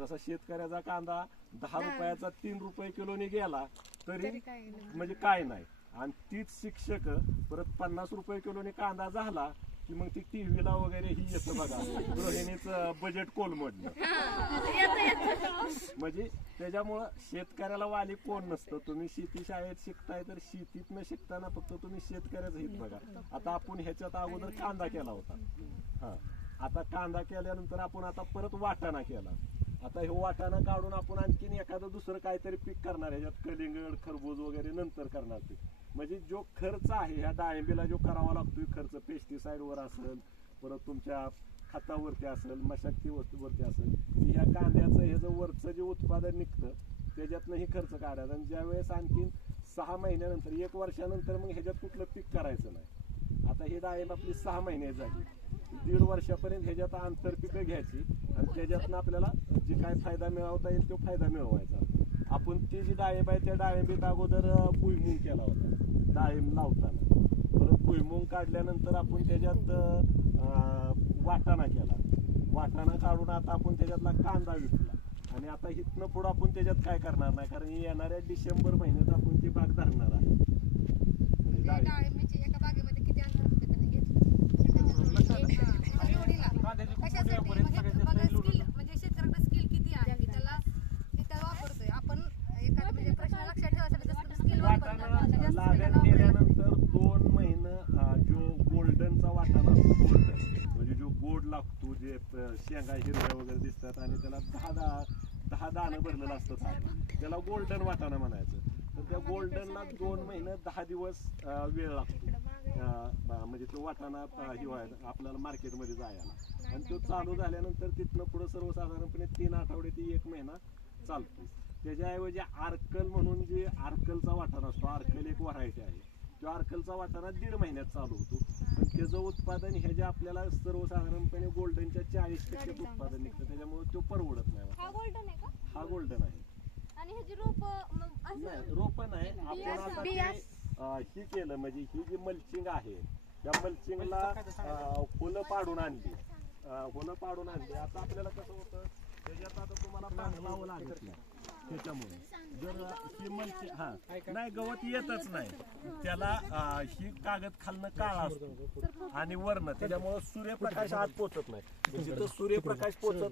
तसा शेतकऱ्याचा कांदा 10 रुपयाचा 3 रुपये किलोने गेला तरी म्हणजे काय नाही. आणि तीच शिक्षक परत 50 रुपये किलोने कांदा झाला की मग ती टीव्हीला वगैरे ही येतं बघा, गृहिणीचं बजेट कोलमडलं. म्हणजे त्याच्यामुळं शेतकऱ्याला वाली कोण नसतं. तुम्ही शेती शाळेत शिकताय तर शेतीत न शिकताना फक्त तुम्ही शेतकऱ्याचं हित बघा. आता आपण ह्याच्यात अगोदर कांदा केला होता, हा आता कांदा केल्यानंतर आपण आता परत वाटाणा केला. आता हे वाटाणा काढून आपण आणखीन एखादं दुसरं काहीतरी पीक करणार, ह्याच्यात कलिंगड खरबूज वगैरे नंतर करणार पीक. म्हणजे जो खर्च आहे ह्या डाळिंबीला जो करावा लागतोय खर्च, पेस्टिसाइडवर असेल, परत तुमच्या खतावरती असेल, मशागती वस्तूवरती असेल, ह्या कांद्याचं ह्याचं वरचं जे उत्पादन निघतं त्याच्यातनंही खर्च काढायचा. आणि ज्यावेळेस आणखीन 6 महिन्यानंतर 1 वर्षानंतर मग ह्याच्यात कुठलं पीक करायचं नाही. आता ही डाळिंब आपली 6 महिने झाली, 1.5 वर्षापर्यंत ह्याच्यात आंतरपिकं घ्यायची आणि त्याच्यातनं आपल्याला जे काय फायदा मिळवता येईल तो फायदा मिळवायचा. आपण ती जी डाळिंब आहे त्या डाळिंबीत अगोदर भुईमुग केला होता डाळिंब लावताना, परत भुईमुग काढल्यानंतर आपण त्याच्यात वाटाणा केला, वाटाणा काढून आता आपण त्याच्यातला कांदा विकला. आणि आता इथनं पुढं आपण त्याच्यात काय करणार नाही, कारण येणाऱ्या डिसेंबर महिन्यात आपण ती बाग धरणार आहे. एका बागेमध्ये किती अंतर होते त्याने घेतलं म्हणजे शेतकऱ्याकडे स्किल किती आहे की त्याला वापरतोय आपण. एखादा म्हणजे प्रश्न लक्षात ठेवायसाठी स्किल लागण केल्यानंतर 2 महिने जो गोल्डनचा वाटाणा असतो, गोल्डन म्हणजे जो गोड लागतो, जे शेंगा हिरव्या वगैरे दिसतात आणि त्याला 10 दाणं भरलेलं असतं, त्याला गोल्डन वाटाणा म्हणायचं. तर त्या गोल्डनला 2 महिने 10 दिवस वेळ लागतो, म्हणजे तो वाटाणा हिवाळ्यात आपल्याला मार्केटमध्ये जायला. आणि तो चालू झाल्यानंतर तिथनं पुढं सर्वसाधारणपणे 3 आठवडे ते 1 महिना चालतो. त्याच्याऐवजी आर्कल म्हणून जे आर्कलचा वाटाणा असतो, आर्कल एक व्हरायटी आहे, तो आर्कलचा वाटाणा 1.5 महिन्यात चालू होतो. पण त्याचं उत्पादन हे जे आपल्याला सर्वसाधारणपणे गोल्डनच्या 40% उत्पादन निघतं, त्याच्यामुळे तो परवडत नाही. हा गोल्डन आहे का? हा गोल्डन आहे. आणि ह्याची रोप नाही, रोपं नाही. आपण आता ही केलं म्हणजे ही जी मल्चिंग आहे त्या मल्चिंगला फुलं पाडून आणली, आता आपल्याला कसं होतं त्याच्यात आता तुम्हाला पाणी लावं लागत नाही. त्याच्यामुळे जर ही मल्चिंग नाही गवत येतच नाही, त्याला ही कागद खालनं काळा असतो आणि वरनं त्याच्यामुळे सूर्यप्रकाश आत पोचत नाही. जिथं सूर्यप्रकाश पोचत